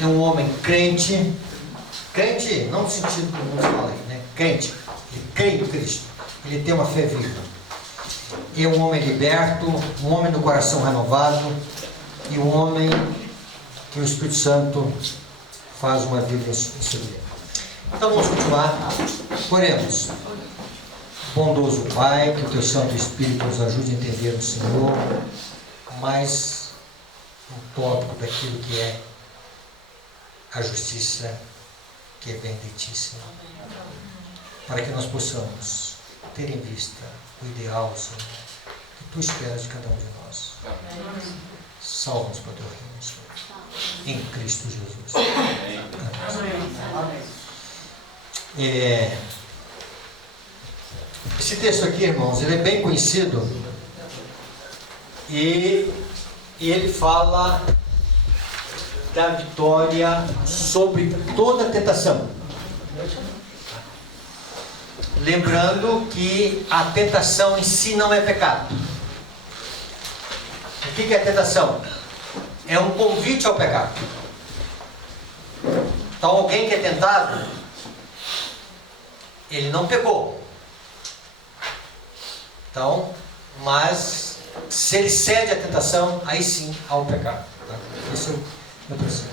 é um homem crente, crente não no sentido que o mundo fala aí, né? Crente, ele crê em Cristo, ele tem uma fé viva. É um homem liberto, um homem do coração renovado e um homem que o Espírito Santo faz uma vida em seu vida. Então vamos continuar. Oremos. Bondoso Pai, que o Teu Santo Espírito nos ajude a entender o Senhor mais um tópico daquilo que é a justiça que vem de Ti, Senhor. Para que nós possamos ter em vista o ideal, Senhor, que Tu esperas de cada um de nós. Salva-nos para o Teu reino, Senhor. Em Cristo Jesus. Esse texto aqui, irmãos, ele é bem conhecido e ele fala da vitória sobre toda a tentação. Lembrando que a tentação em si não é pecado. O que é a tentação? É um convite ao pecado. Então alguém que é tentado, ele não pecou. Então, mas se ele cede à tentação, aí sim há o pecado. Tá? Esse é o princípio.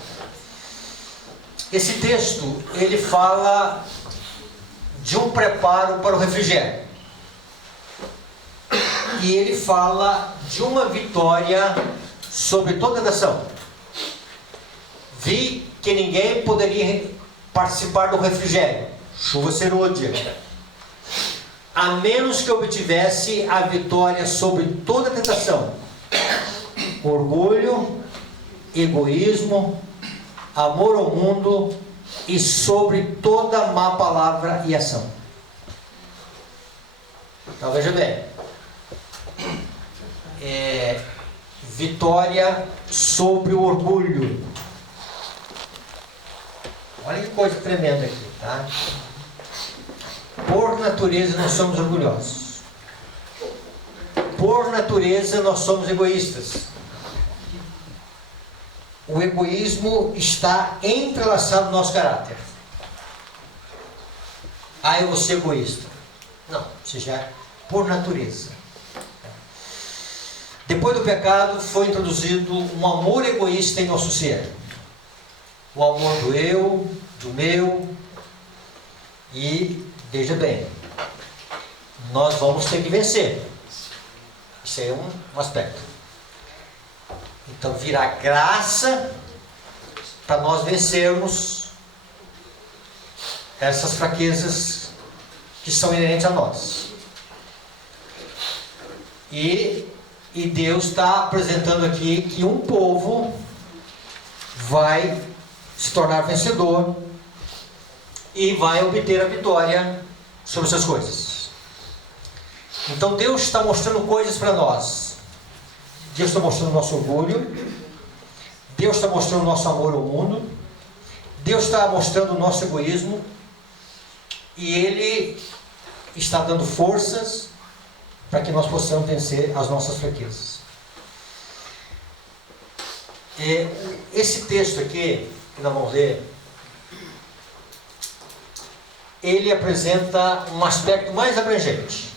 Esse texto, ele fala de um preparo para o refrigério. E ele fala de uma vitória sobre toda a nação. Vi que ninguém poderia participar do refrigério, chuva serôdia, a menos que obtivesse a vitória sobre toda a tentação, orgulho, egoísmo, amor ao mundo e sobre toda má palavra e ação. Então veja bem, vitória sobre o orgulho. Olha que coisa tremenda aqui, tá? Por natureza nós somos orgulhosos. Por natureza nós somos egoístas. O egoísmo está entrelaçado no nosso caráter. Ah, eu vou ser egoísta. Não, você já é por natureza. Depois do pecado foi introduzido um amor egoísta em nosso ser. O amor do eu, do meu. E veja bem, nós vamos ter que vencer. Isso aí é um aspecto. Então virá graça para nós vencermos essas fraquezas que são inerentes a nós. E Deus está apresentando aqui que um povo vai se tornar vencedor e vai obter a vitória sobre essas coisas. Então Deus está mostrando coisas para nós. Deus está mostrando o nosso orgulho. Deus está mostrando o nosso amor ao mundo. Deus está mostrando o nosso egoísmo. E Ele está dando forças para que nós possamos vencer as nossas fraquezas. Esse texto aqui, que nós vamos ler, ele apresenta um aspecto mais abrangente.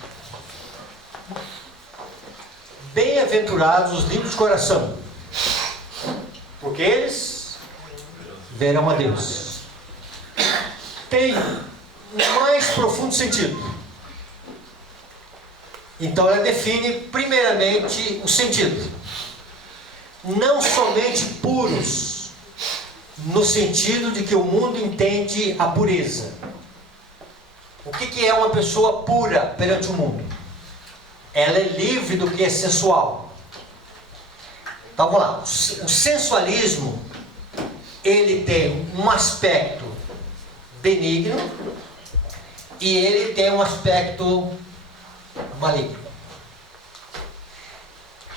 Bem-aventurados os limpos de coração, porque eles verão a Deus. Tem um mais profundo sentido. Então ela define primeiramente o sentido. Não somente puros, no sentido de que o mundo entende a pureza. O que é uma pessoa pura perante o mundo? Ela é livre do que é sensual. Então vamos lá. O sensualismo, ele tem um aspecto benigno e ele tem um aspecto maligno.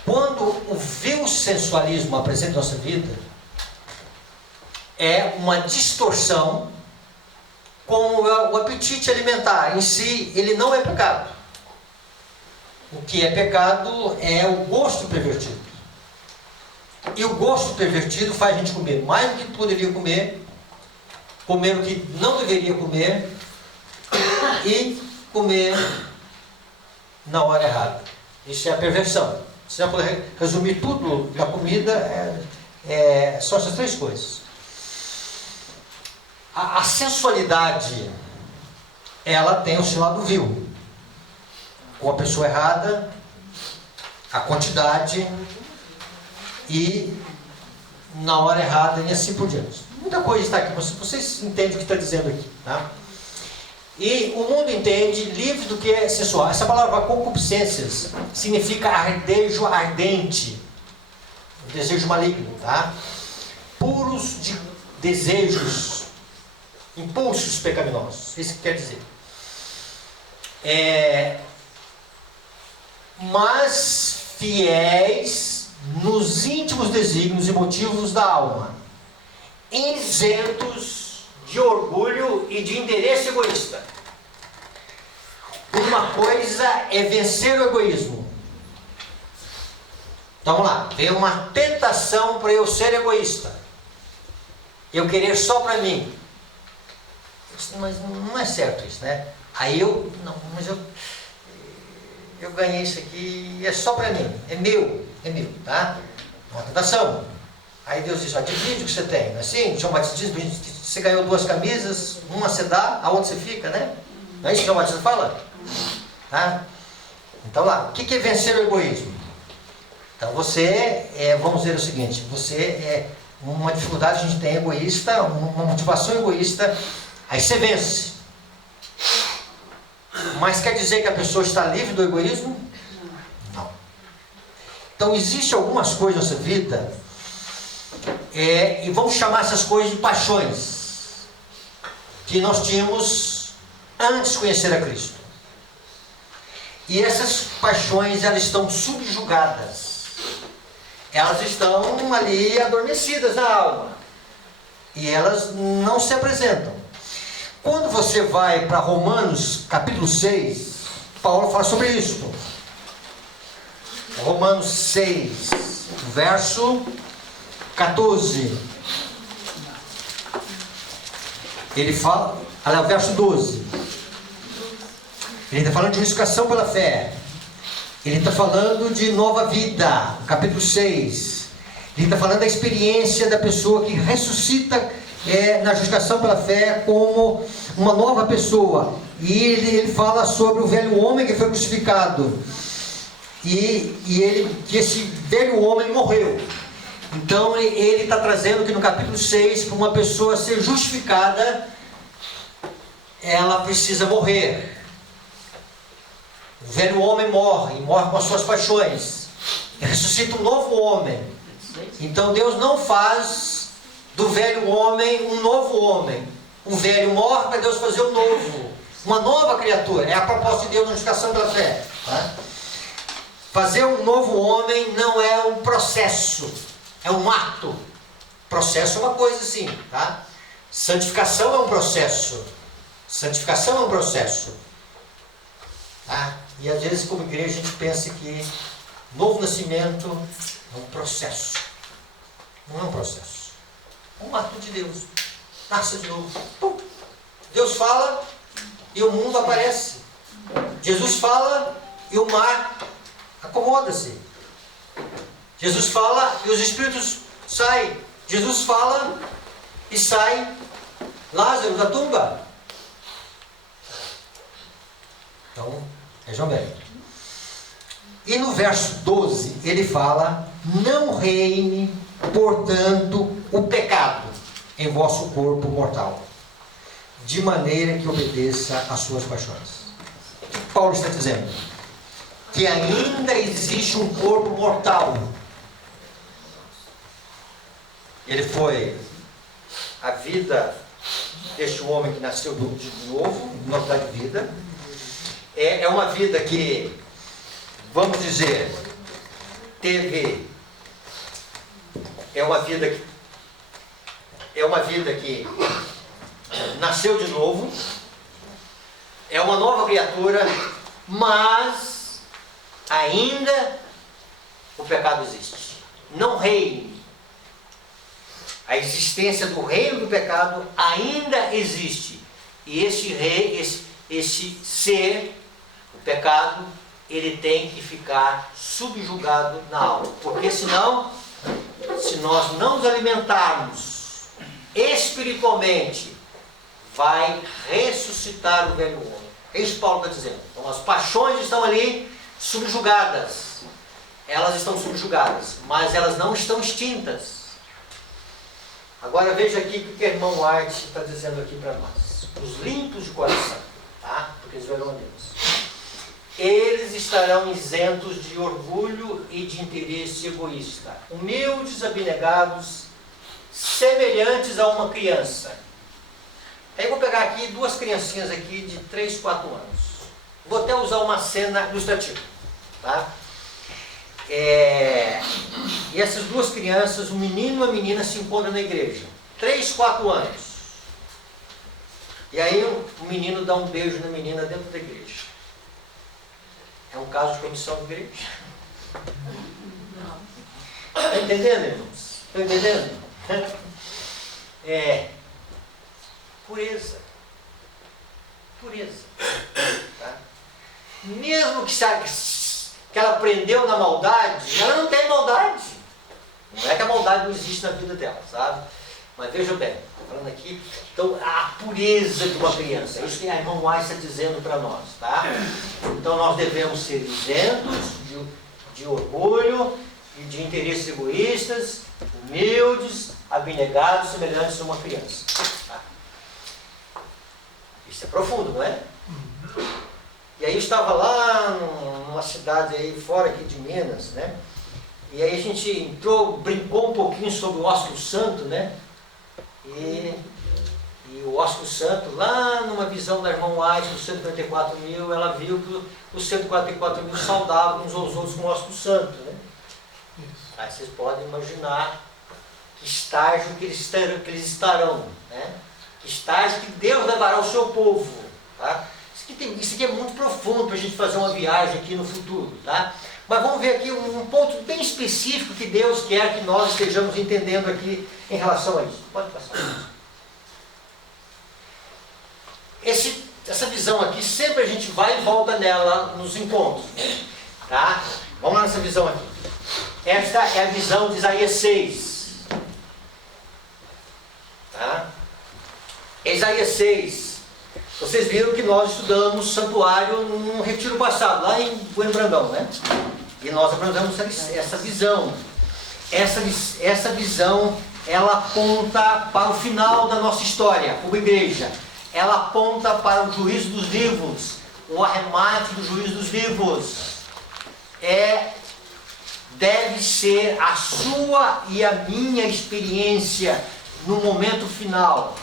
Quando o vil sensualismo apresenta a nossa vida, é uma distorção, como o apetite alimentar em si, ele não é pecado. O que é pecado é o gosto pervertido. E o gosto pervertido faz a gente comer mais do que poderia comer, comer o que não deveria comer e comer na hora errada. Isso é a perversão. Se eu puder resumir tudo da comida, são essas três coisas. A sensualidade, ela tem o seu lado vil. Com a pessoa errada, a quantidade e na hora errada e assim por diante. Muita coisa está aqui, vocês entendem o que está dizendo aqui, tá? E o mundo entende livre do que é sensual. Essa palavra concupiscências significa ardejo ardente, desejo maligno, tá? Puros de desejos, impulsos pecaminosos. Isso que quer dizer. Mas fiéis nos íntimos desígnios e motivos da alma, isentos de orgulho e de interesse egoísta. Uma coisa é vencer o egoísmo. Então vamos lá, veio uma tentação para eu ser egoísta, eu querer só para mim. Mas não é certo isso, né? Aí eu ganhei isso aqui, é só para mim, é meu, tá? Uma tentação. Aí Deus diz, divide o que você tem, não é assim? João Batista diz, você ganhou 2 camisas, uma você dá, a outra você fica, né? Não é isso que João Batista fala? Tá? Então lá, o que é vencer o egoísmo? Então você, vamos dizer o seguinte, uma dificuldade que a gente tem egoísta, uma motivação egoísta, aí você vence. Mas quer dizer que a pessoa está livre do egoísmo? Não. Então existem algumas coisas nessa vida, e vamos chamar essas coisas de paixões, que nós tínhamos antes de conhecer a Cristo. E essas paixões, elas estão subjugadas. Elas estão ali adormecidas na alma. E elas não se apresentam. Quando você vai para Romanos capítulo 6, Paulo fala sobre isso. Romanos 6, verso 14. Ele fala, verso 12. Ele está falando de justificação pela fé. Ele está falando de nova vida, capítulo 6. Ele está falando da experiência da pessoa que ressuscita na justificação pela fé como uma nova pessoa. E ele fala sobre o velho homem que foi crucificado. Que esse velho homem morreu. Então ele está trazendo que no capítulo 6, para uma pessoa ser justificada, ela precisa morrer. O velho homem morre com as suas paixões. E ressuscita um novo homem. Então Deus não faz do velho homem um novo homem. O velho morre para Deus fazer um novo. Uma nova criatura. É a proposta de Deus na justificação pela fé. Tá? Fazer um novo homem não é um processo. É um ato. Processo é uma coisa assim. Tá? Santificação é um processo. Santificação é um processo. Tá? E às vezes, como igreja, a gente pensa que novo nascimento é um processo. Não é um processo. É um ato de Deus. Nasça de novo. Pum. Deus fala e o mundo aparece. Jesus fala e o mar acomoda-se. Jesus fala e os espíritos saem. Jesus fala e sai Lázaro da tumba. Então, vejam bem. E no verso 12, ele fala: não reine, portanto, o pecado em vosso corpo mortal, de maneira que obedeça às suas paixões. Paulo está dizendo que ainda existe um corpo mortal. Ele foi a vida deste homem que nasceu de novo, novidade de vida. É uma vida que, vamos dizer, é uma vida que nasceu de novo, é uma nova criatura, mas ainda o pecado existe. Não reine. A existência do reino do pecado ainda existe. E esse rei, esse ser, o pecado, ele tem que ficar subjugado na alma. Porque senão, se nós não nos alimentarmos espiritualmente, vai ressuscitar o velho homem. É isso que Paulo está dizendo. Então as paixões estão ali subjugadas. Elas estão subjugadas, mas elas não estão extintas. Agora veja aqui o que o irmão White está dizendo aqui para nós. Os limpos de coração, tá? Porque eles verão a Deus. Eles estarão isentos de orgulho e de interesse egoísta. Humildes, abnegados, semelhantes a uma criança. Aí eu vou pegar aqui duas criancinhas aqui de 3, 4 anos. Vou até usar uma cena ilustrativa, tá? E essas duas crianças, um menino e uma menina, se encontram na igreja. 3, 4 anos. E aí o menino dá um beijo na menina dentro da igreja. É um caso de comissão de igreja. Está entendendo, irmãos? Está entendendo? Pureza. Pureza. Tá? Mesmo que ela aprendeu na maldade, ela não tem maldade. Não é que a maldade não existe na vida dela, sabe? Mas veja bem, estou falando aqui, então a pureza de uma criança, é isso que a irmã White está dizendo para nós, tá? Então nós devemos ser isentos de orgulho e de interesses egoístas, humildes, abnegados, semelhantes a uma criança. Tá? Isso é profundo, não é? E aí eu estava lá numa cidade aí fora aqui de Minas, né? E aí a gente entrou, brincou um pouquinho sobre o ósculo santo, né? E o ósculo santo, lá numa visão da irmã White, dos 144 mil, ela viu que os 144 mil saudavam uns aos outros com o ósculo santo, né? Aí vocês podem imaginar que estágio que eles estarão, né? Que estágio que Deus levará ao seu povo, tá? Isso aqui é muito profundo para a gente fazer uma viagem aqui no futuro, tá? Mas vamos ver aqui um ponto bem específico que Deus quer que nós estejamos entendendo aqui em relação a isso. Pode passar. Essa visão aqui, sempre a gente vai e volta nela nos encontros, tá? Vamos lá nessa visão aqui. Esta é a visão de Isaías 6. Tá? Isaías 6. Vocês viram que nós estudamos santuário num retiro passado, lá em Bueno Brandão, né? E nós aprendemos essa visão. Essa visão, ela aponta para o final da nossa história, como igreja. Ela aponta para o juízo dos vivos, o arremate do juízo dos vivos. Deve ser a sua e a minha experiência no momento final.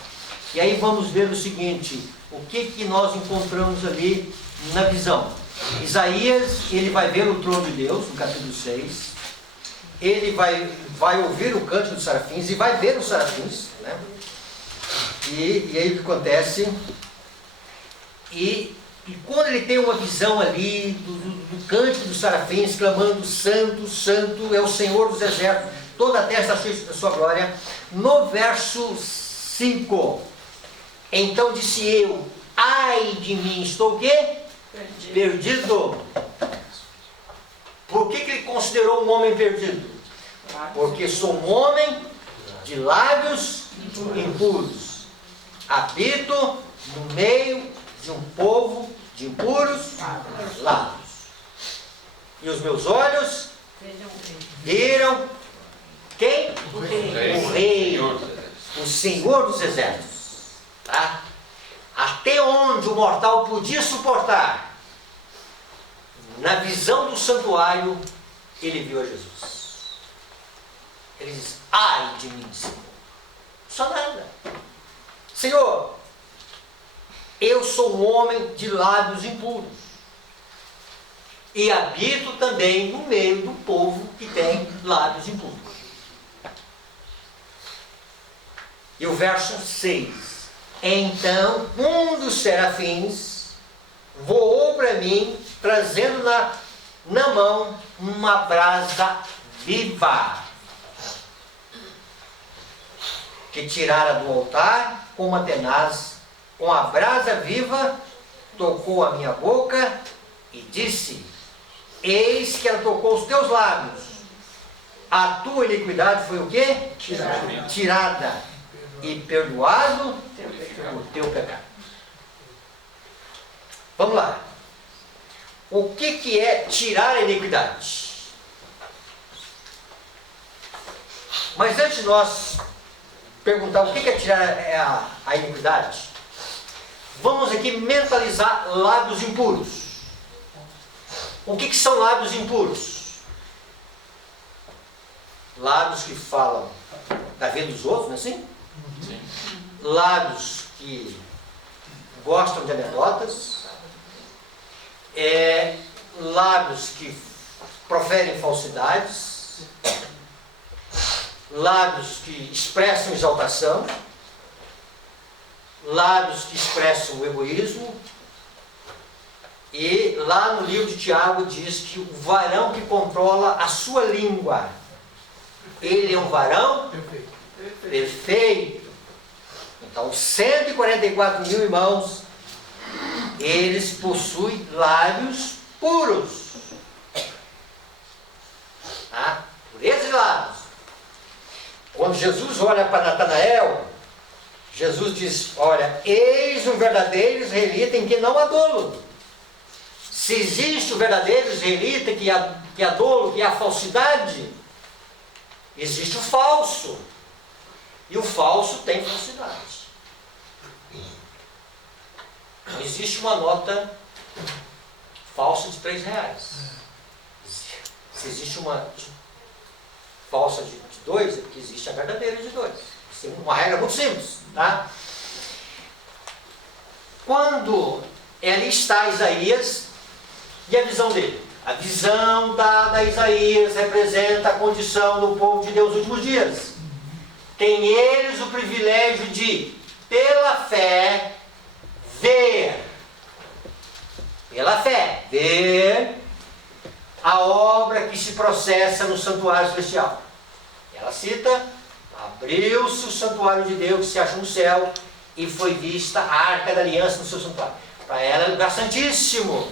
E aí vamos ver o seguinte, o que nós encontramos ali na visão. Isaías, ele vai ver o trono de Deus, no capítulo 6. Ele vai ouvir o cântico dos serafins e vai ver os serafins, né? E aí o que acontece? E quando ele tem uma visão ali do cântico dos serafins, clamando santo, santo é o Senhor dos exércitos, toda a terra está cheia da sua glória. No verso 5, então disse eu, ai de mim, estou o quê? Perdido. Por que ele considerou um homem perdido? Porque sou um homem de lábios impuros. Habito no meio de um povo de impuros lábios. E os meus olhos viram quem? O Rei, o Senhor dos exércitos. Tá? Até onde o mortal podia suportar, na visão do santuário, ele viu a Jesus. Ele diz, ai de mim, Senhor. Só nada. Senhor, eu sou um homem de lábios impuros. E habito também no meio do povo que tem lábios impuros. E o verso 6. Então, um dos serafins voou para mim, trazendo na mão uma brasa viva. que tirara do altar com uma tenaz, com a brasa viva, tocou a minha boca e disse: eis que ela tocou os teus lábios. A tua iniquidade foi o quê? Tirada. E perdoado o teu pecado. Vamos lá. O que é tirar a iniquidade? Mas antes de nós perguntar o que é tirar a iniquidade, vamos aqui mentalizar lábios impuros. O que são lábios impuros? Lábios que falam da vida dos outros, não é assim? Sim. Lábios que gostam de anedotas, lábios que proferem falsidades, lábios que expressam exaltação, lábios que expressam o egoísmo. E lá no livro de Tiago diz que o varão que controla a sua língua, ele é um varão perfeito. Então 144 mil irmãos, eles possuem lábios puros. Tá? Pureza de lábios. Quando Jesus olha para Natanael, Jesus diz: olha, eis um verdadeiro israelita em quem não há dolo. Se existe o verdadeiro israelita que há dolo, que há falsidade, existe o falso. E o falso tem falsidade. Não existe uma nota falsa de R$3. Se existe uma falsa de 2, é porque existe a verdadeira de 2. Isso é uma regra muito simples. Tá? Quando ali está Isaías e a visão dele. A visão dada a Isaías representa a condição do povo de Deus nos últimos dias. Tem eles o privilégio de, pela fé, ver a obra que se processa no santuário celestial. Ela cita: abriu-se o santuário de Deus que se acha no céu e foi vista a arca da aliança no seu santuário. Para ela é o lugar santíssimo.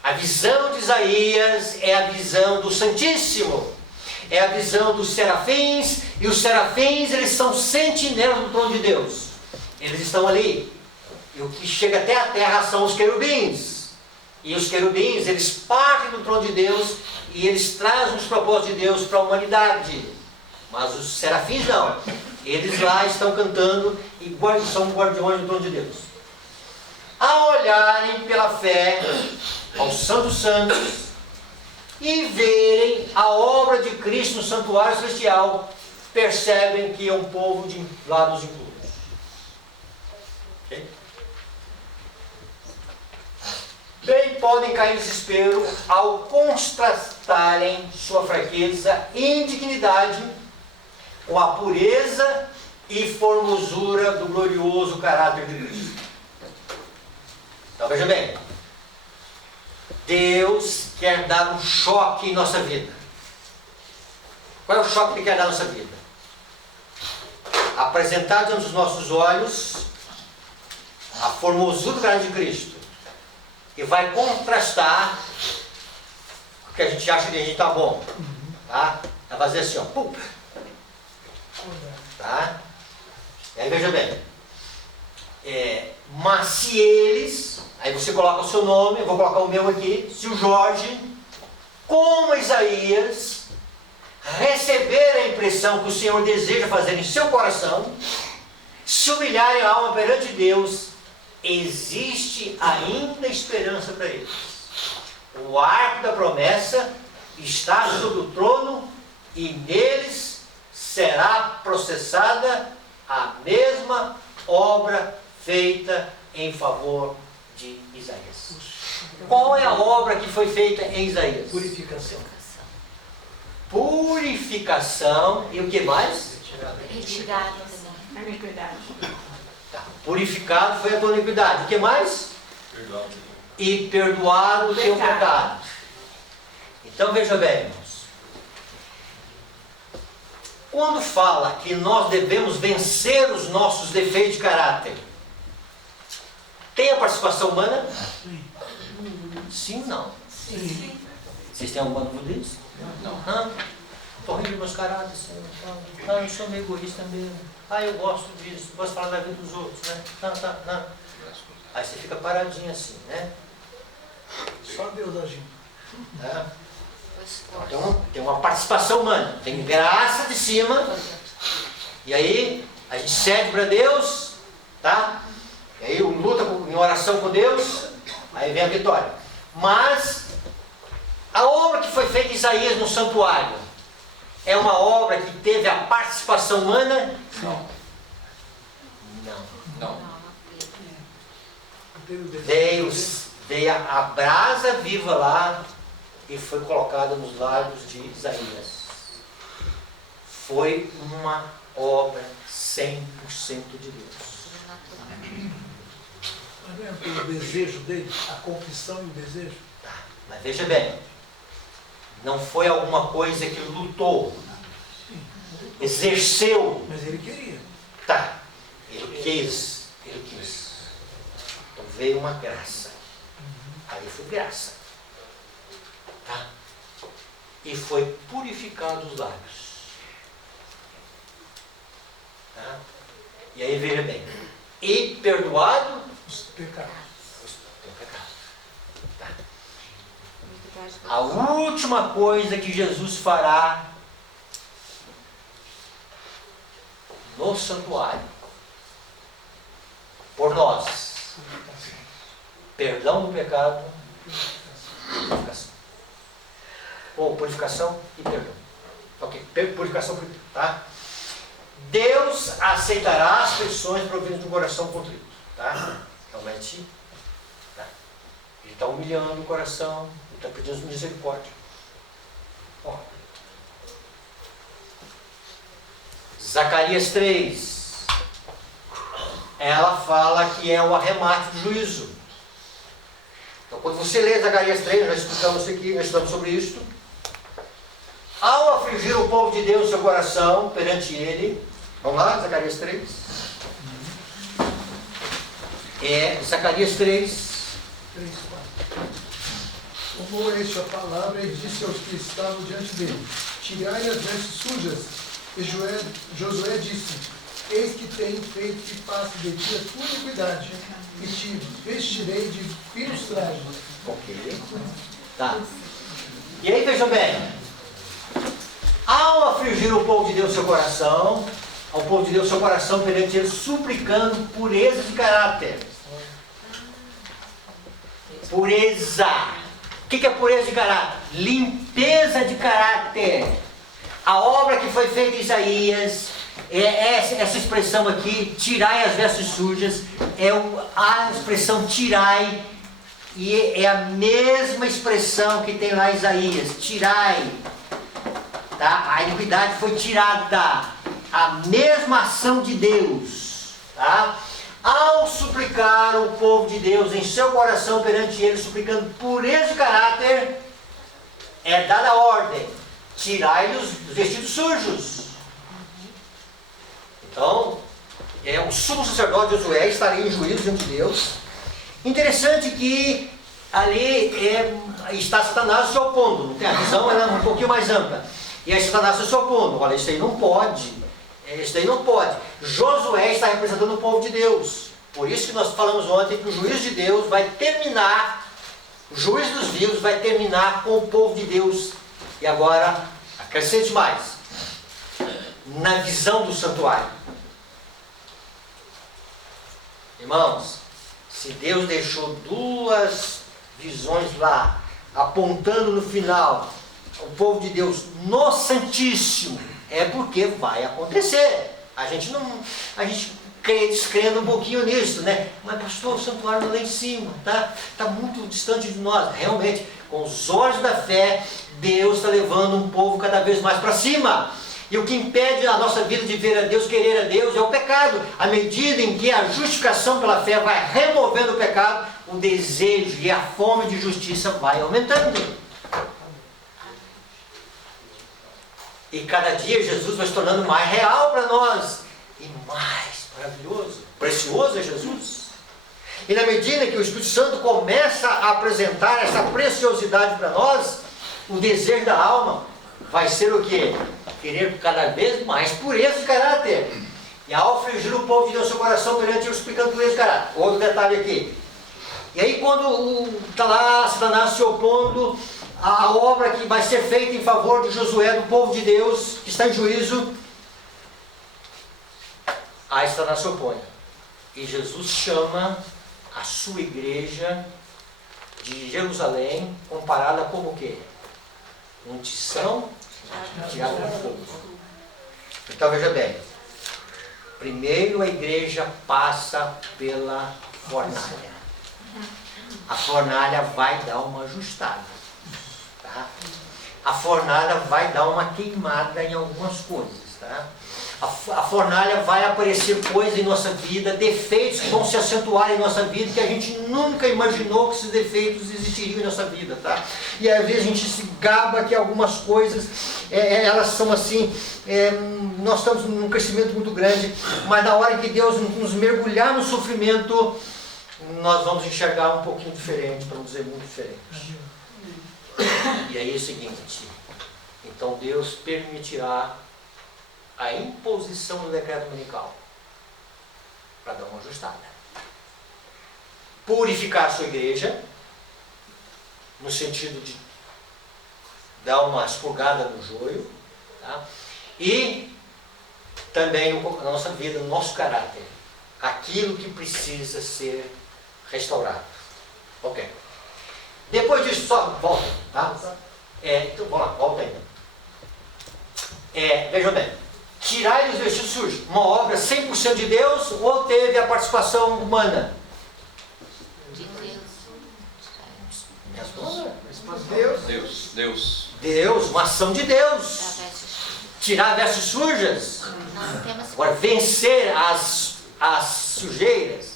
A visão de Isaías é a visão do Santíssimo. É a visão dos serafins. E os serafins, eles são sentinelas do trono de Deus. Eles estão ali. E o que chega até a terra são os querubins. E os querubins, eles partem do trono de Deus e eles trazem os propósitos de Deus para a humanidade. Mas os serafins não. Eles lá estão cantando e são guardiões do trono de Deus. A olharem pela fé aos santos santos e verem a obra de Cristo no santuário celestial, percebem que é um povo de lábios impuros. Okay? Bem, podem cair em desespero ao contrastarem sua fraqueza e indignidade com a pureza e formosura do glorioso caráter de Cristo. Então veja bem, Deus quer dar um choque em nossa vida. Qual é o choque que Ele quer dar em nossa vida? Apresentar diante dos nossos olhos a formosura do caráter de Cristo. E vai contrastar com o que a gente acha que a gente está bom. Tá? Vai fazer assim, ó. Pum. Tá? E aí veja bem. Mas se eles, aí você coloca o seu nome, eu vou colocar o meu aqui, se o Jorge, como Isaías, receber a impressão que o Senhor deseja fazer em seu coração, se humilharem a alma perante Deus, existe ainda esperança para eles. O arco da promessa está sobre o trono e neles será processada a mesma obra feita em favor de Isaías. Qual é a obra que foi feita em Isaías? Purificação. Purificação e o que mais? Retirado A iniquidade. Tá. Purificado foi a tua iniquidade. O que mais? Perdoado. E perdoado o teu pecado. Então veja bem, irmãos. quando fala que nós devemos vencer os nossos defeitos de caráter, tem a participação humana? Sim ou não? Sim. Vocês têm alguma dúvida disso? Não. Estou rindo meus caráteres. Eu sou meio egoísta mesmo. Eu gosto disso. Gosto de falar da vida dos outros, né? Não. Aí você fica paradinho assim, né? Só Deus agindo. Então tem uma participação humana. Tem graça de cima. E aí a gente cede para Deus, tá? E aí luta em oração com Deus. Aí vem a vitória. Mas a obra que foi feita em Isaías no santuário é uma obra que teve a participação humana? Não. Veio a brasa viva lá e foi colocada nos lábios de Isaías. Foi uma obra 100% de Deus. Mas não é pelo desejo dele, a confissão e o desejo? Tá, mas veja bem, não foi alguma coisa que lutou, exerceu. Mas ele queria. Tá, ele quis. Então veio uma graça. Ali foi graça. Tá? E foi purificado os lábios. Tá? E aí veja bem, e perdoado Os pecados. o pecado. Tá? A última coisa que Jesus fará no santuário por nós: perdão do pecado, purificação. Ou purificação e perdão. Ok, purificação, tá? Deus aceitará as petições provindas do coração contrito, tá? Realmente, tá? Ele está humilhando o coração, ele está pedindo misericórdia. Ó. Zacarias 3, ela fala que é o arremate do juízo. Então, quando você lê Zacarias 3, nós explicamos isso aqui, nós estudamos sobre isso. Ao afligir o povo de Deus seu coração perante ele, vamos lá, Zacarias 3. Zacarias 3. 3, 4. Tomou este a palavra e disse aos que estavam diante dele: tirai as vestes sujas. E Josué disse: eis que tenho feito que passe de ti a tua iniquidade, e te vestirei de finos trajes. Ok. Tá. E aí vejam bem. Ao afligir o povo de Deus seu coração, ao povo de Deus seu coração perante ele, suplicando pureza de caráter. Pureza. O que é pureza de caráter? Limpeza de caráter. A obra que foi feita em Isaías, essa expressão aqui, tirai as vestes sujas, a expressão tirai, e é a mesma expressão que tem lá em Isaías, tirai. Tá? A iniquidade foi tirada, a mesma ação de Deus. Tá? Ao suplicar o povo de Deus em seu coração perante ele, suplicando pureza de caráter, é dada a ordem: tirai-lhe os vestidos sujos. Então, o sumo sacerdote Josué estaria em juízo diante de Deus. Interessante que ali está Satanás se opondo. A visão é um pouquinho mais ampla. E aí Satanás se opondo. Olha, isso aí não pode. Isso aí não pode. Josué está representando o povo de Deus. Por isso que nós falamos ontem que o juízo de Deus vai terminar, o juízo dos vivos vai terminar com o povo de Deus. E agora, acrescente mais, na visão do santuário. Irmãos, se Deus deixou duas visões lá, apontando no final o povo de Deus no Santíssimo, é porque vai acontecer. A gente descrendo um pouquinho nisso, né? Mas pastor, o santuário lá em cima, tá? Está muito distante de nós. Realmente, com os olhos da fé, Deus está levando um povo cada vez mais para cima. E o que impede a nossa vida de ver a Deus, querer a Deus, é o pecado. À medida em que a justificação pela fé vai removendo o pecado, o desejo e a fome de justiça vai aumentando. E cada dia Jesus vai se tornando mais real para nós. E mais maravilhoso. Precioso é Jesus. E na medida que o Espírito Santo começa a apresentar essa preciosidade para nós, o desejo da alma vai ser o quê? Querer cada vez mais pureza de caráter. E ao afligir o povo de Deus seu coração perante eu explicando pureza de caráter. Outro detalhe aqui. E aí quando está lá Satanás se opondo à obra que vai ser feita em favor de Josué, do povo de Deus, que está em juízo, aí Satanás se opõe. E Jesus chama a sua igreja de Jerusalém, comparada como o quê? Um tição tirado do fogo. Então veja bem, primeiro a igreja passa pela fornalha. A fornalha vai dar uma ajustada. Tá? A fornalha vai dar uma queimada em algumas coisas. Tá? A fornalha vai aparecer coisas em nossa vida, defeitos que vão se acentuar em nossa vida, que a gente nunca imaginou que esses defeitos existiriam em nossa vida, tá? E às vezes a gente se gaba que algumas coisas, elas são assim, nós estamos num crescimento muito grande, mas na hora que Deus nos mergulhar no sofrimento, nós vamos enxergar um pouquinho diferente, para não dizer muito diferente. E aí é o seguinte, então Deus permitirá a imposição do decreto dominical para dar uma ajustada. Purificar a sua igreja, no sentido de dar uma expurgada no joio, tá? E também na nossa vida, no nosso caráter, aquilo que precisa ser restaurado. Ok. Depois disso, só volta, tá? Então vamos lá, volta ainda. Vejam bem. Tirar os vestidos sujos, uma obra 100% de Deus ou teve a participação humana? De Deus. Deus, uma ação de Deus. Tirar vestes sujas. Não temos. Agora, vencer as sujeiras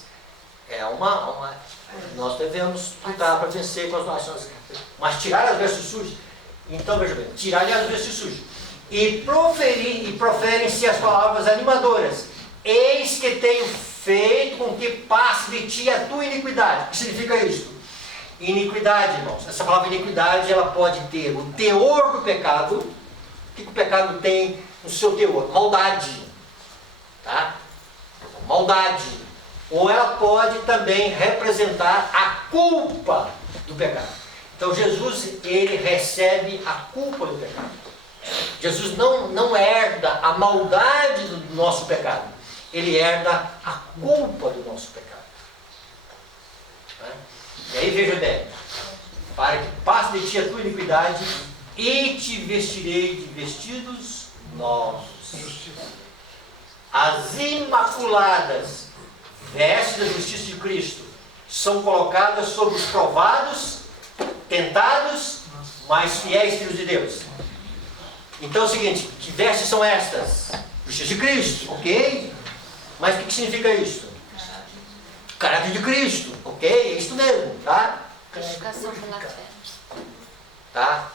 é nós devemos lutar para vencer com as nossas. Mas tirar as vestes sujas, então veja bem, tirar as vestes sujas. E proferem-se as palavras animadoras. Eis que tenho feito com que passe de ti a tua iniquidade. O que significa isso? Iniquidade, irmãos. Essa palavra iniquidade, ela pode ter o teor do pecado. O que o pecado tem no seu teor? Maldade. Tá? Maldade. Ou ela pode também representar a culpa do pecado. Então Jesus, ele recebe a culpa do pecado. Jesus não herda a maldade do nosso pecado. Ele herda a culpa do nosso pecado. E aí veja bem, para que passe de ti a tua iniquidade e te vestirei de vestidos novos. As imaculadas vestes da justiça de Cristo são colocadas sobre os provados, tentados, mas fiéis filhos de Deus. Então é o seguinte, que vestes são estas? Justiça de Cristo, ok? Mas o que significa isso? Caráter de Cristo, ok? É isso mesmo, tá? Justificação pela fé. Tá?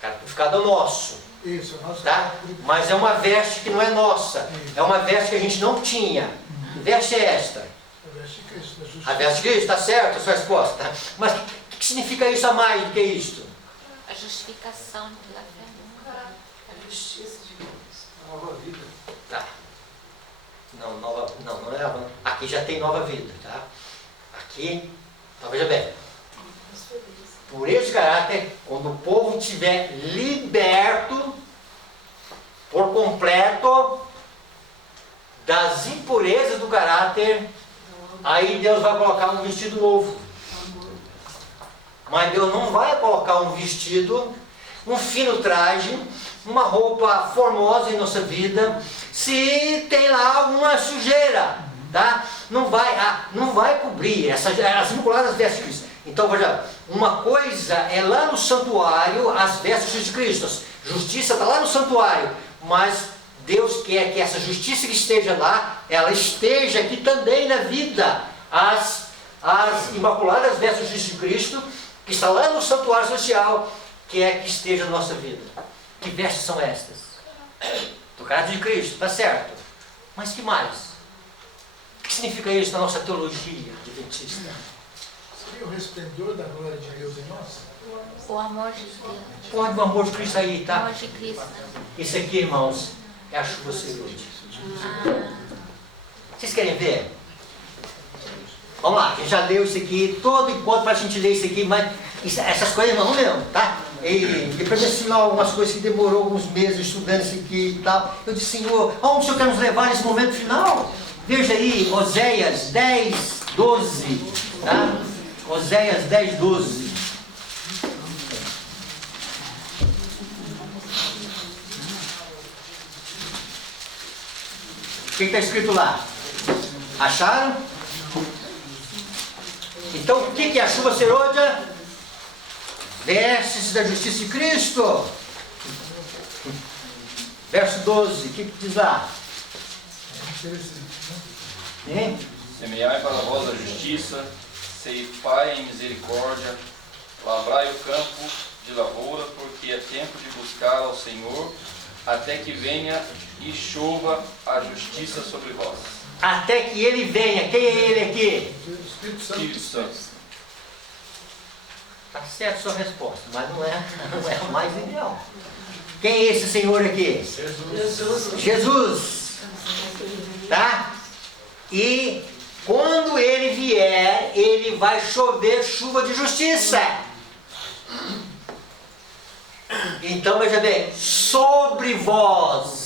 Purificado é o nosso. Isso, nosso Tá? Mas é uma veste que não é nossa. É uma veste que a gente não tinha. Que veste é esta? A veste de Cristo, da A justiça. veste de Cristo, está certo a sua resposta. Tá? Mas o que significa isso a mais do que isto? A justificação pela fé. A justiça de Deus. A nova vida. Tá. Não é nova. Aqui já tem nova vida, tá? Aqui, então veja bem. Por esse caráter, quando o povo estiver liberto por completo das impurezas do caráter, aí Deus vai colocar um vestido novo. Mas Deus não vai colocar um vestido, um fino traje, uma roupa formosa em nossa vida, se tem lá alguma sujeira, tá? Não vai cobrir as imaculadas vestes de Cristo. Então veja, uma coisa é lá no santuário as vestes de Cristo. Justiça está lá no santuário, mas Deus quer que essa justiça que esteja lá, ela esteja aqui também na vida. As imaculadas vestes de Cristo, que está lá no santuário social, quer que esteja na nossa vida. Que vestes são estas? Do caráter de Cristo, tá certo. Mas que mais? O que significa isso na nossa teologia adventista? Seria o resplendor da glória de Deus em nós? O amor de Deus. Pode o amor de Cristo aí, O tá? amor de Cristo. Isso aqui, irmãos, é a chuva serôdia. Vocês querem ver? Vamos lá, a gente já leu isso aqui, todo encontro para a gente ler isso aqui, mas essas coisas não leu, tá? E depois de ensinar algumas coisas que demorou alguns meses estudando isso aqui e tal, eu disse, Senhor, aonde o Senhor quer nos levar nesse momento final? Veja aí, Oséias 10, 12, tá? Oséias 10, 12. O que está escrito lá? Acharam? Então, o que é a chuva serôdia? Vestes da justiça de Cristo. Verso 12, o que diz lá? Hein? Semeai para vós a justiça, ceifai em misericórdia, lavrai o campo de lavoura, porque é tempo de buscar ao Senhor, até que venha e chova a justiça sobre vós. Até que ele venha. Quem é ele aqui? O Espírito Santo. Espírito Santo. Está certa a sua resposta, mas não é o mais ideal. Quem é esse Senhor aqui? Jesus. Tá? E quando ele vier, ele vai chover chuva de justiça. Então veja bem, sobre vós.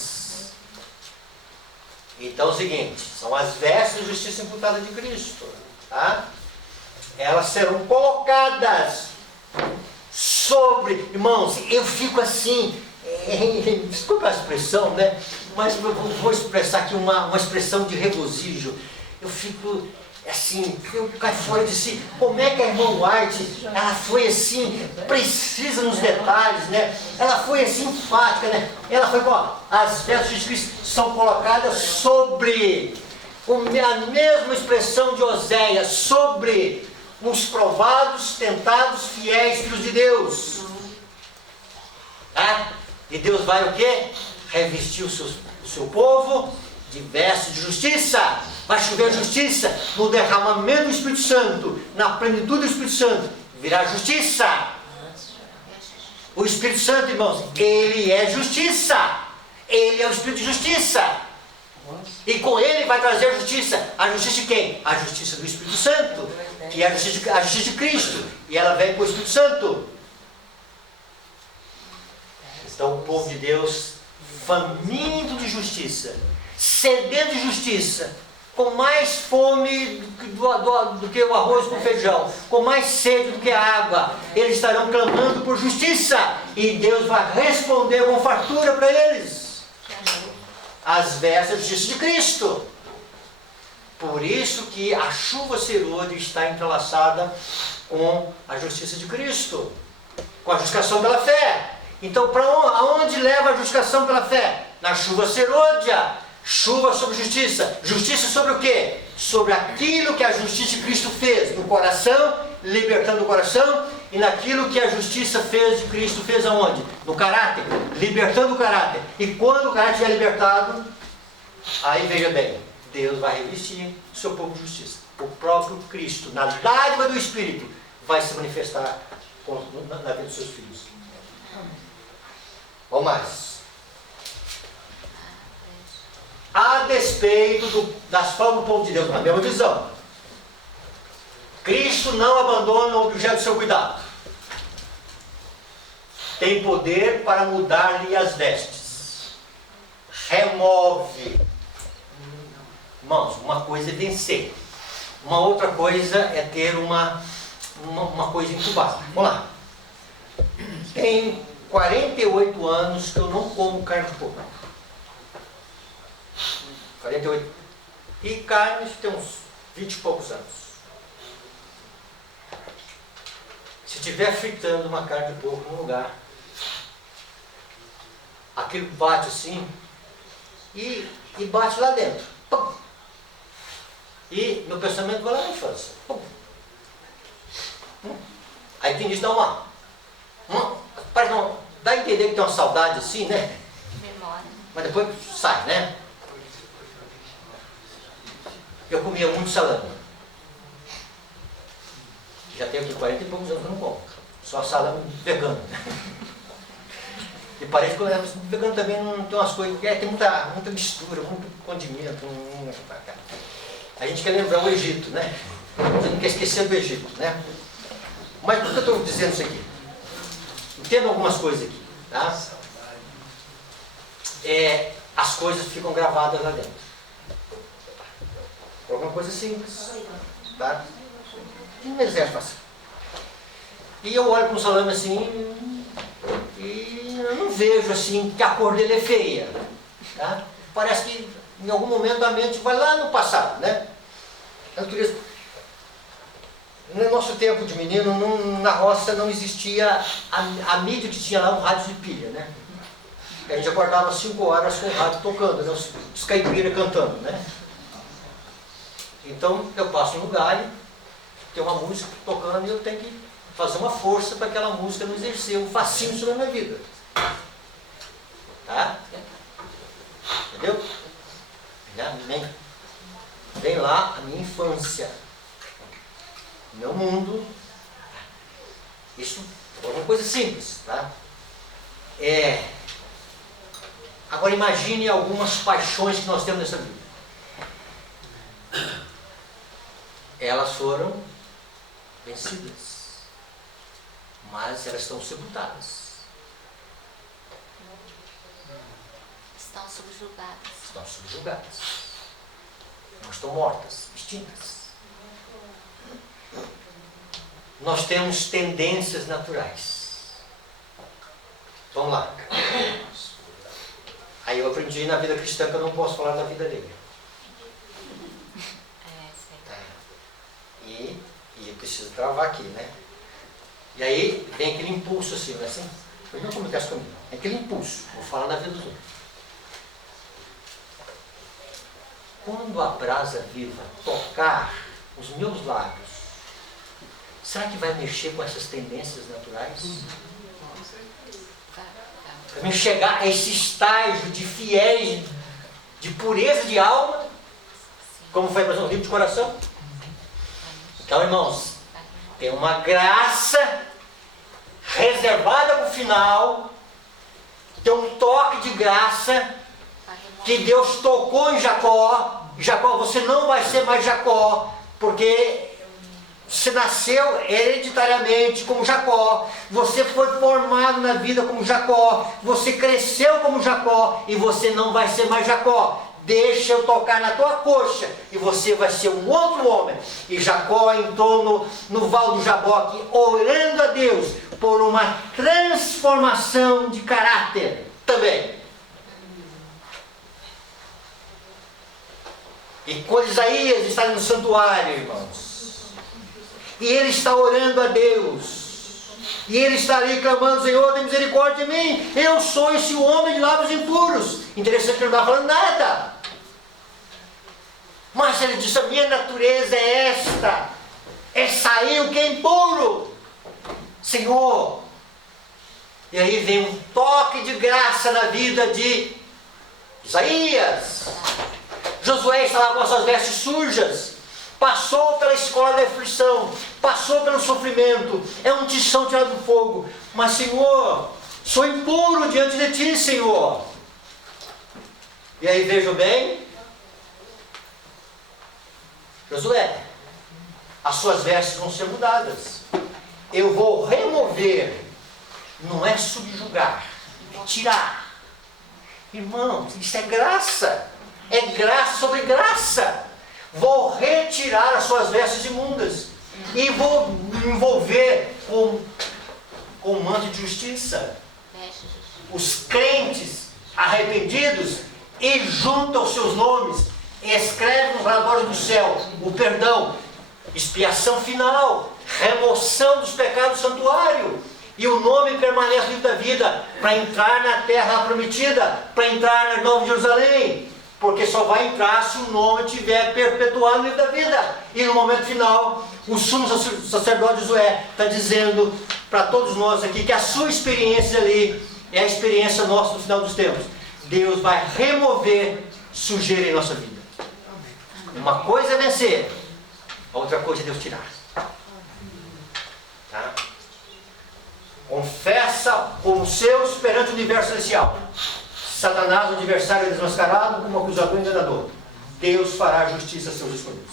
Então é o seguinte, são as vestes de justiça imputada de Cristo. Tá? Elas serão colocadas sobre, irmãos, eu fico assim, desculpa a expressão, né? Mas vou expressar aqui uma expressão de regozijo. Eu fico assim, eu caio fora de si. Como é que a irmã White, ela foi assim, precisa nos detalhes, né? Ela foi assim enfática, né? Ela foi, ó, as vestes de Cristo são colocadas sobre, a mesma expressão de Oséias, sobre os provados, tentados, fiéis filhos de Deus. Tá? E Deus vai o quê? Revestir o seu povo de vestes de justiça. Vai chover justiça no derramamento do Espírito Santo, na plenitude do Espírito Santo. Virá justiça. O Espírito Santo, irmãos, ele é justiça. Ele é o Espírito de justiça. E com ele vai trazer a justiça. A justiça de quem? A justiça do Espírito Santo, que é a justiça de Cristo. E ela vem com o Espírito Santo. Então o povo de Deus, faminto de justiça, sedento de justiça, com mais fome do que o arroz com feijão, com mais sede do que a água, eles estarão clamando por justiça. E Deus vai responder com fartura para eles. As vestes da justiça de Cristo. Por isso que a chuva serôdia está entrelaçada com a justiça de Cristo, com a justificação pela fé. Então, para aonde leva a justificação pela fé? Na chuva serôdia. Chuva sobre justiça. Justiça sobre o quê? Sobre aquilo que a justiça de Cristo fez no coração, libertando o coração, e naquilo que a justiça fez de Cristo fez aonde? No caráter, libertando o caráter. E quando o caráter estiver libertado, aí veja bem, Deus vai revestir o seu povo de justiça. O próprio Cristo, na dádiva do Espírito, vai se manifestar na vida dos seus filhos. Vamos mais. A despeito das formas do povo de Deus, na mesma visão, Cristo não abandona o objeto do seu cuidado. Tem poder para mudar-lhe as vestes. Remove. Irmãos, uma coisa é vencer. Uma outra coisa é ter uma coisa incubada. Vamos lá. Tem 48 anos que eu não como carne de porco. 48. E carne tem uns 20 e poucos anos. Se estiver fritando uma carne de porco num lugar, aquilo bate assim e bate lá dentro. Pum. E meu pensamento vai lá na infância. Pum. Aí tem gente que dá parece não, dá a entender que tem uma saudade assim, né? Memória. mas depois sai, né? Eu comia muito salame. Já tenho aqui 40 e poucos anos que eu não como. Só salame vegano. E parece que o vegano também não tem umas coisas, porque tem muita mistura, muito condimento. A gente quer lembrar o Egito, né? A gente não quer esquecer do Egito, né? Mas por que eu estou dizendo isso aqui? Entendo algumas coisas aqui, tá? As coisas ficam gravadas lá dentro. Alguma coisa simples, tá? Que no exército faz. E eu olho para um salame assim e eu não vejo assim que a cor dele é feia, tá? Parece que em algum momento a mente vai lá no passado, né? A natureza. No nosso tempo de menino, na roça não existia a mídia que tinha lá, um rádio de pilha, né? A gente acordava às 5 horas com o rádio tocando, né? Os caipiras cantando, né? Então eu passo no galho, tem uma música tocando e eu tenho que fazer uma força para aquela música não exercer um fascínio sobre a minha vida. Tá? Entendeu? Vem lá a minha infância. Meu mundo. Isso é uma coisa simples, tá? Agora imagine algumas paixões que nós temos nessa vida. Elas foram vencidas, mas elas estão sepultadas. Estão subjugadas. Estão subjugadas. Não estão mortas, extintas. Nós temos tendências naturais. Vamos lá. Aí eu aprendi na vida cristã que eu não posso falar da vida dele. E eu preciso travar aqui, né? E aí vem aquele impulso assim, não é assim? Eu não comunicar isso comigo. É aquele impulso. Vou falar da vida dos outros. Quando a brasa viva tocar os meus lábios, será que vai mexer com essas tendências naturais? Para me chegar a esse estágio de fiéis, de pureza de alma, como foi para um livro de coração? Então, irmãos, tem uma graça reservada para o final, tem um toque de graça que Deus tocou em Jacó. Jacó, você não vai ser mais Jacó, porque você nasceu hereditariamente como Jacó, você foi formado na vida como Jacó, você cresceu como Jacó e você não vai ser mais Jacó. Deixa eu tocar na tua coxa e você vai ser um outro homem. E Jacó entrou no Val do Jaboque orando a Deus por uma transformação de caráter também. E quando Isaías está no santuário, irmãos, e ele está orando a Deus, e ele está ali clamando: Senhor, tem misericórdia de mim, eu sou esse homem de lábios impuros. Interessante que ele não está falando nada. Mas ele disse: a minha natureza é esta, é sair o que é impuro, Senhor. E aí vem um toque de graça na vida de Isaías. Josué estava com as suas vestes sujas, passou pela escola da aflição, passou pelo sofrimento, é um tição tirado do fogo. Mas, Senhor, sou impuro diante de Ti, Senhor. E aí veja bem, Josué, as suas vestes vão ser mudadas. Eu vou remover, não é subjugar, é tirar. Irmãos, isso é graça. É graça sobre graça. Vou retirar as suas vestes imundas e vou me envolver com um manto de justiça. Os crentes arrependidos, e junto aos seus nomes escreve nos relatórios do céu o perdão, expiação final, remoção dos pecados do santuário, e o nome permanece no livro da vida para entrar na terra prometida, para entrar na Nova Jerusalém, porque só vai entrar se o nome estiver perpetuado no livro da vida. E no momento final, o sumo sacerdote Josué está dizendo para todos nós aqui que a sua experiência ali é a experiência nossa no final dos tempos. Deus vai remover sujeira em nossa vida. Uma coisa é vencer, a outra coisa é Deus tirar. Tá? Confessa os seus perante o universo celestial. Satanás, o adversário desmascarado, como acusador e enganador. Deus fará justiça a seus escolhidos.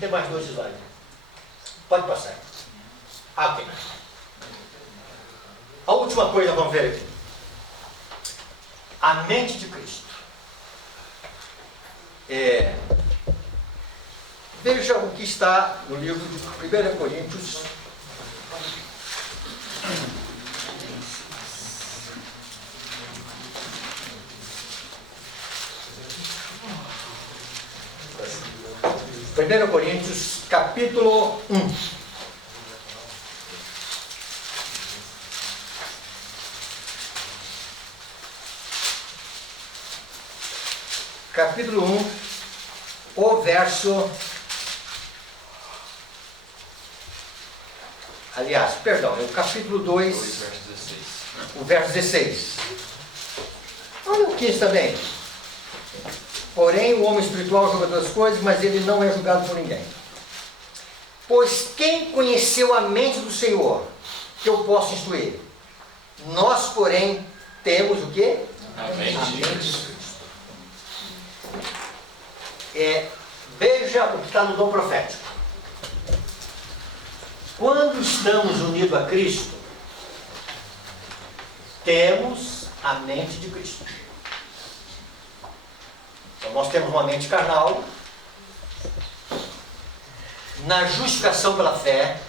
Tem mais 2 slides. Pode passar. Ok. A última coisa, vamos ver aqui. A mente de Cristo. Veja o que está no livro de 1 Coríntios. Primeiro Coríntios, capítulo 1. Capítulo 1, o verso... Aliás, perdão, é o capítulo 2, verso 16. o verso 16. Olha o 15 também. Porém, o homem espiritual julga todas as coisas, mas ele não é julgado por ninguém. Pois quem conheceu a mente do Senhor, que eu posso instruir? Nós, porém, temos o quê? A mente de Cristo. Veja o que está no dom profético. Quando estamos unidos a Cristo, temos a mente de Cristo. Então nós temos uma mente carnal. Na justificação pela fé,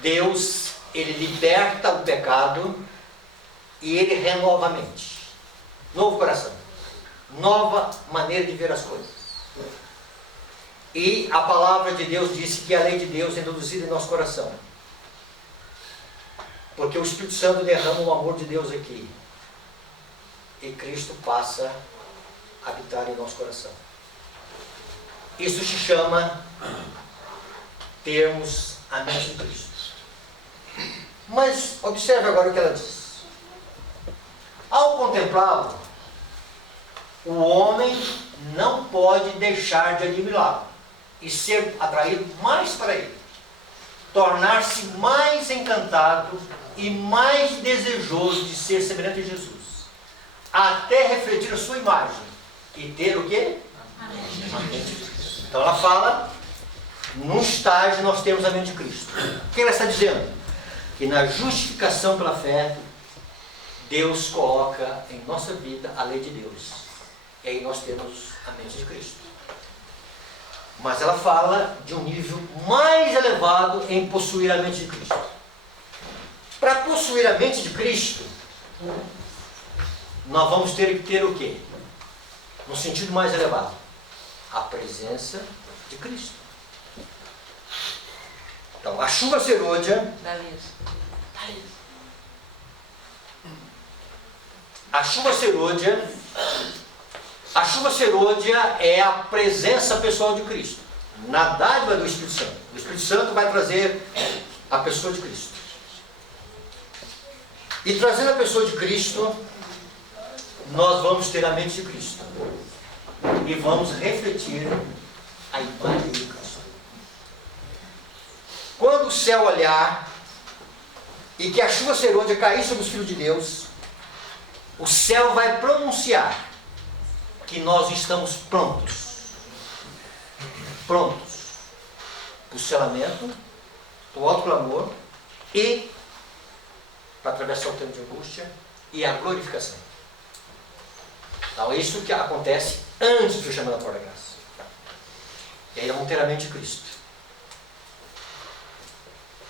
Deus, Ele liberta o pecado e Ele renova a mente. Novo coração. Nova maneira de ver as coisas. E a palavra de Deus disse que a lei de Deus é introduzida em nosso coração. Porque o Espírito Santo derrama o amor de Deus aqui. E Cristo passa a habitar em nosso coração. Isso se chama termos a mente de Cristo. Mas observe agora o que ela diz. Ao contemplá-lo, o homem não pode deixar de admirá-lo e ser atraído mais para ele, tornar-se mais encantado e mais desejoso de ser semelhante a Jesus, até refletir a sua imagem e ter o quê? Então ela fala, num estágio nós temos a mente de Cristo. O que ela está dizendo? Que na justificação pela fé, Deus coloca em nossa vida a lei de Deus. E aí nós temos a mente de Cristo. Mas ela fala de um nível mais elevado em possuir a mente de Cristo. Para possuir a mente de Cristo, nós vamos ter que ter o quê? No sentido mais elevado, a presença de Cristo. Então, a chuva serôdia, a chuva serôdia é a presença pessoal de Cristo, na dádiva do Espírito Santo. O Espírito Santo vai trazer a pessoa de Cristo. E trazendo a pessoa de Cristo, nós vamos ter a mente de Cristo. E vamos refletir a imagem de Cristo. Quando o céu olhar e que a chuva serôdia cair sobre os filhos de Deus, o céu vai pronunciar que nós estamos prontos para o selamento, o alto clamor e para atravessar o tempo de angústia e a glorificação. Então é isso que acontece antes do fechamento da porta da graça. E aí vamos ter a mente de Cristo.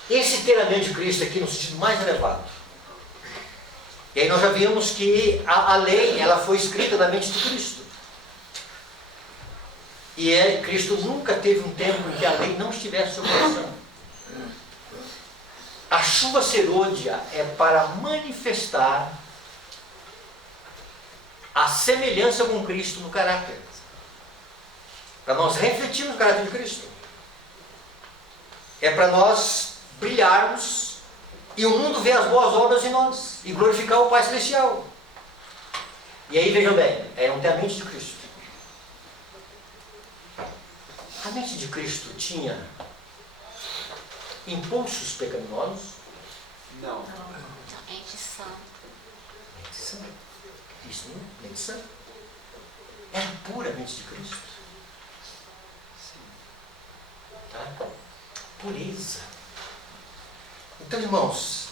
Esse ter a mente de Cristo aqui no sentido mais elevado. E aí nós já vimos que a lei ela foi escrita na mente de Cristo. E Cristo nunca teve um tempo em que a lei não estivesse no seu coração. A chuva serôdia é para manifestar a semelhança com Cristo no caráter. Para nós refletirmos o caráter de Cristo. É para nós brilharmos E o mundo vê as boas obras em nós e glorificar o Pai Celestial. E aí vejam bem, não tem a mente de Cristo. A mente de Cristo tinha impulsos pecaminosos? Não. Então, mente santa. Mente sã. Isso não é mente sã. Era pura a mente de Cristo. Tá? Pureza. Então, irmãos,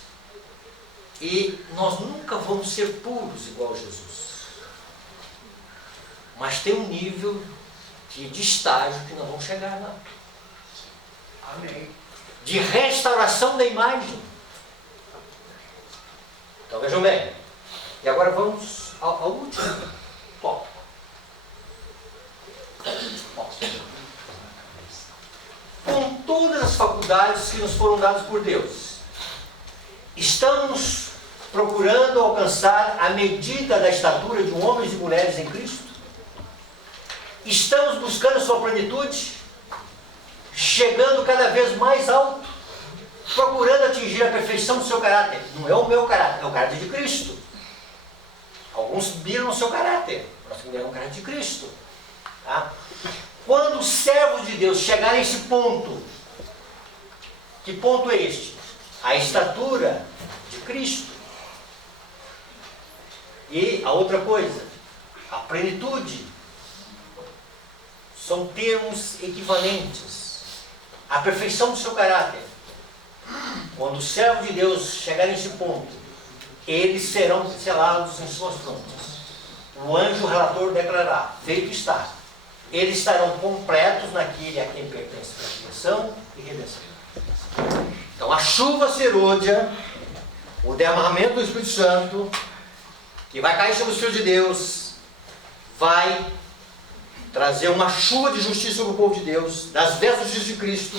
e nós nunca vamos ser puros igual a Jesus. Mas tem um nível de estágio que nós vamos chegar lá. Amém. De restauração da imagem. Então vejam bem. E agora vamos ao último tópico. Com todas as faculdades que nos foram dadas por Deus, estamos procurando alcançar a medida da estatura de homens e mulheres em Cristo? Estamos buscando sua plenitude? Chegando cada vez mais alto? Procurando atingir a perfeição do seu caráter? Não é o meu caráter, é o caráter de Cristo. Alguns miram o seu caráter, nós miramos o caráter de Cristo. Tá? Quando os servos de Deus chegarem a esse ponto, que ponto é este? A estatura de Cristo. E a outra coisa, a plenitude, são termos equivalentes. A perfeição do seu caráter. Quando os servos de Deus chegarem a esse ponto, eles serão selados em suas frontes. O anjo relator declarará: feito está. Eles estarão completos naquele a quem pertence perfeição e redenção. Então a chuva serôdia, o derramamento do Espírito Santo, que vai cair sobre os filhos de Deus, vai trazer uma chuva de justiça sobre o povo de Deus, das vestes da justiça de Cristo,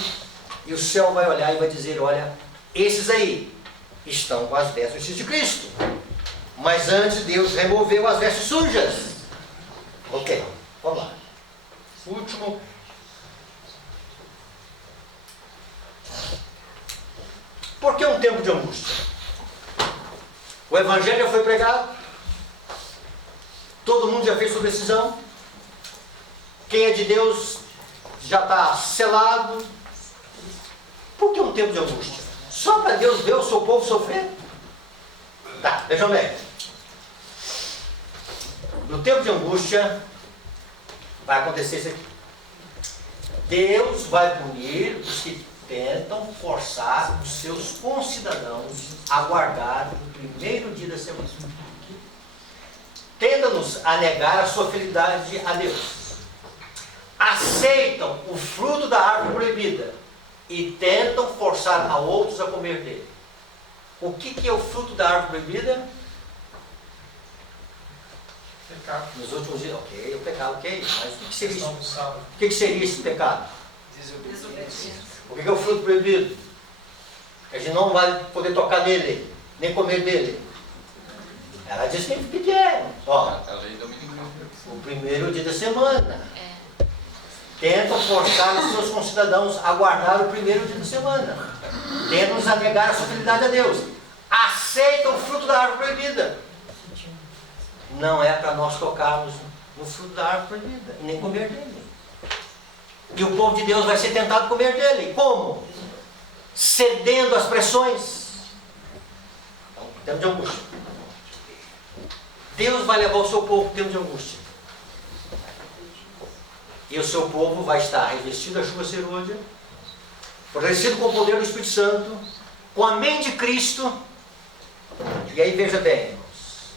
e o céu vai olhar e vai dizer: olha, esses aí estão com as vestes da justiça de Cristo. Mas antes Deus removeu as vestes sujas. Ok, vamos lá. Último. Por que um tempo de angústia? O Evangelho já foi pregado. Todo mundo já fez sua decisão. Quem é de Deus já está selado. Por que um tempo de angústia? Só para Deus ver o seu povo sofrer? Tá, vejam bem. No tempo de angústia, vai acontecer isso aqui. Deus vai punir os que tentam forçar os seus concidadãos a guardar o primeiro dia da semana. Tenta-nos a negar a sua fidelidade a Deus. Aceitam o fruto da árvore proibida e tentam forçar a outros a comer dele. O que é o fruto da árvore proibida? Pecado. Nos últimos dias, ok, o pecado, ok, mas o que seria isso? Questão do sábado. O que seria esse pecado? Desobediência. O que é o fruto proibido? A gente não vai poder tocar nele, nem comer dele. Ela diz que é. Ó, A lei dominical. o primeiro dia da semana. É. Tentam forçar os seus concidadãos a guardar o primeiro dia da semana. Tentam-nos a negar a sua fidelidade a Deus. Aceitam o fruto da árvore proibida. Não é para nós tocarmos no fruto da árvore proibida, e nem comer dele. E o povo de Deus vai ser tentado a comer dele. Como? Cedendo às pressões. Então, tempo de angústia. Deus vai levar o seu povo para tempo de angústia. E o seu povo vai estar revestido da chuva serôdia, fortalecido com o poder do Espírito Santo, com a mente de Cristo. E aí veja bem, irmãos,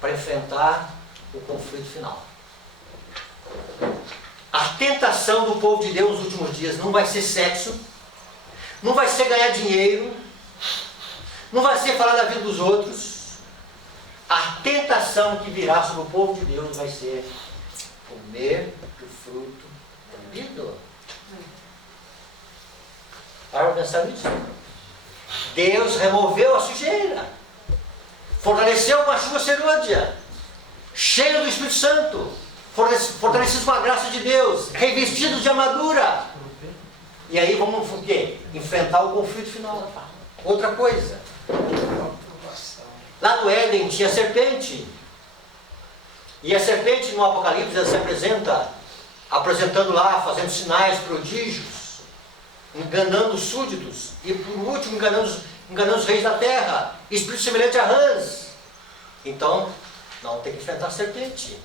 para enfrentar o conflito final. A tentação do povo de Deus nos últimos dias não vai ser sexo, não vai ser ganhar dinheiro, não vai ser falar da vida dos outros. A tentação que virá sobre o povo de Deus vai ser comer do fruto proibido. Para pensar nisso. Deus removeu a sujeira, fortaleceu uma chuva serôdia, cheio do Espírito Santo, fortalecidos com a graça de Deus, revestidos de armadura. E aí vamos o quê? Enfrentar o conflito final. Outra coisa, lá no Éden tinha serpente. E a serpente no Apocalipse ela se apresenta, apresentando lá, fazendo sinais, prodígios, enganando os súditos. E por último, enganando os reis da terra. Espírito semelhante a rãs. Então, não tem que enfrentar a serpente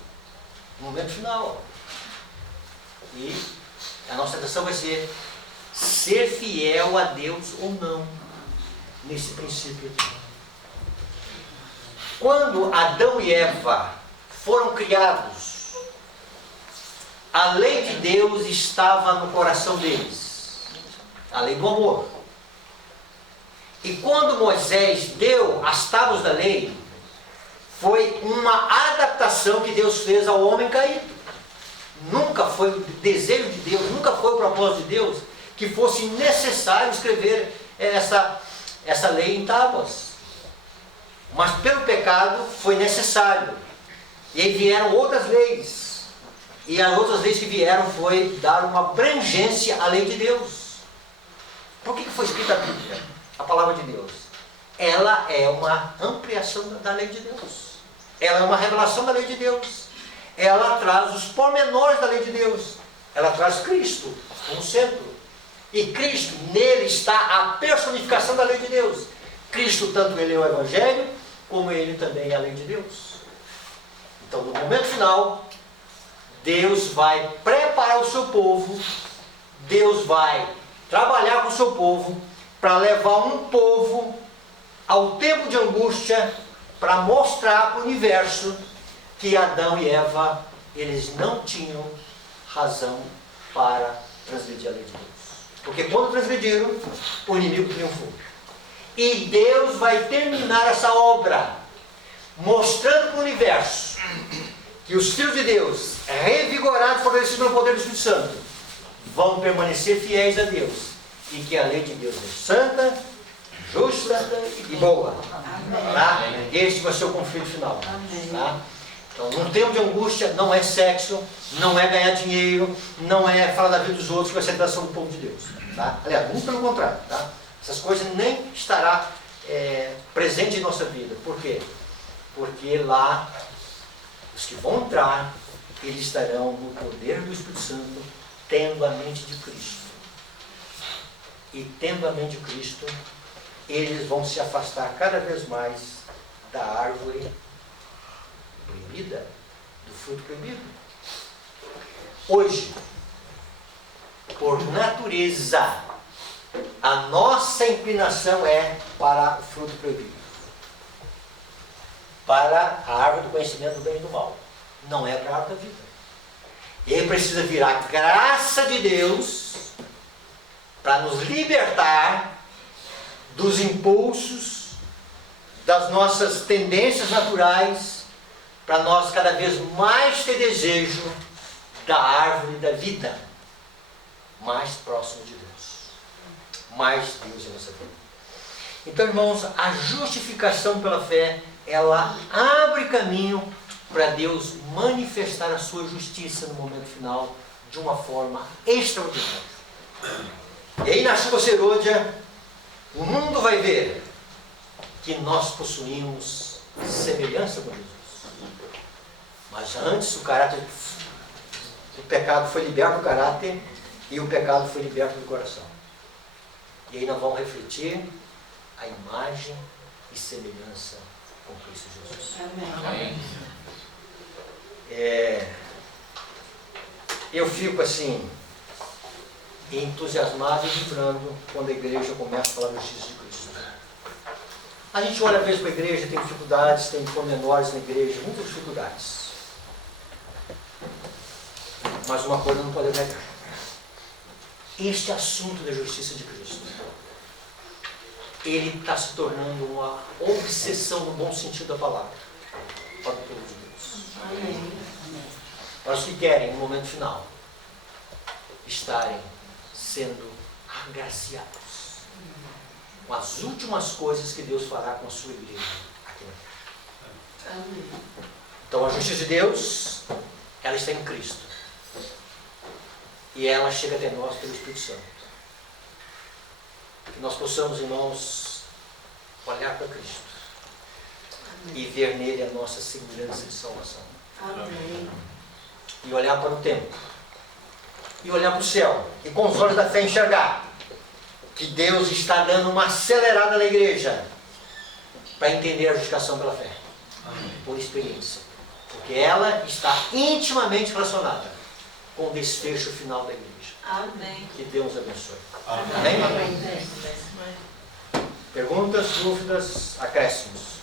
no momento final. E a nossa tentação vai ser fiel a Deus ou não, nesse princípio. Quando Adão e Eva foram criados, a lei de Deus estava no coração deles, a lei do amor. E quando Moisés deu as tábuas da lei, foi uma adaptação que Deus fez ao homem caído. Nunca foi o desejo de Deus, nunca foi o propósito de Deus que fosse necessário escrever essa lei em tábuas. Mas pelo pecado foi necessário. E aí vieram outras leis. E as outras leis que vieram foi dar uma abrangência à lei de Deus. Por que foi escrita a Bíblia? A palavra de Deus. Ela é uma ampliação da lei de Deus. Ela é uma revelação da lei de Deus. Ela traz os pormenores da lei de Deus. Ela traz Cristo como centro. E Cristo, nele está a personificação da lei de Deus. Cristo, tanto ele é o Evangelho, como ele também é a lei de Deus. Então, no momento final, Deus vai preparar o seu povo, Deus vai trabalhar com o seu povo, para levar um povo ao tempo de angústia, para mostrar para o universo que Adão e Eva, eles não tinham razão para transgredir a lei de Deus. Porque quando transgrediram, o inimigo triunfou. E Deus vai terminar essa obra, mostrando para o universo que os filhos de Deus, revigorados, fortalecidos pelo poder do Espírito Santo, vão permanecer fiéis a Deus. E que a lei de Deus é santa, justa e boa. Tá? Este vai ser o conflito final. Tá? Então, num tempo de angústia, não é sexo, não é ganhar dinheiro, não é falar da vida dos outros que vai ser a tentação do povo de Deus. Tá? Aliás, muito pelo contrário. Tá? Essas coisas nem estará presente em nossa vida. Por quê? Porque lá, os que vão entrar, eles estarão no poder do Espírito Santo, tendo a mente de Cristo. E tendo a mente de Cristo, eles vão se afastar cada vez mais da árvore proibida, do fruto proibido. Hoje, por natureza, a nossa inclinação é para o fruto proibido, para a árvore do conhecimento do bem e do mal. Não é para a árvore da vida. E precisa vir a graça de Deus para nos libertar dos impulsos, das nossas tendências naturais, para nós cada vez mais ter desejo da árvore da vida, mais próximo de Deus, mais Deus em nossa vida. Então, irmãos, a justificação pela fé, ela abre caminho para Deus manifestar a sua justiça no momento final de uma forma extraordinária. E aí na chuva serôdia, o mundo vai ver que nós possuímos semelhança com Jesus. Mas antes o pecado foi liberto do caráter e o pecado foi liberto do coração. E aí nós vamos refletir a imagem e semelhança com Cristo Jesus. Amém. Eu fico assim, entusiasmado e vibrando quando a igreja começa a falar da justiça de Cristo. A gente olha às vezes para a igreja, tem dificuldades, tem pormenores na igreja, muitas dificuldades. Mas uma coisa não pode negar. Este assunto da justiça de Cristo, ele está se tornando uma obsessão no bom sentido da palavra para o povo de Deus. Amém. Para os que querem, no momento final, estarem sendo agraciados com as últimas coisas que Deus fará com a sua igreja aqui na terra. Amém. Então a justiça de Deus, ela está em Cristo. E ela chega até nós pelo Espírito Santo. Que nós possamos, irmãos, olhar para Cristo e ver nele a nossa segurança de salvação. Amém. E olhar para o tempo. E olhar para o céu. E com os olhos da fé enxergar que Deus está dando uma acelerada na igreja para entender a justificação pela fé. Por experiência. Porque ela está intimamente relacionada com o desfecho final da igreja. Amém. Que Deus abençoe. Amém? Perguntas, dúvidas, acréscimos?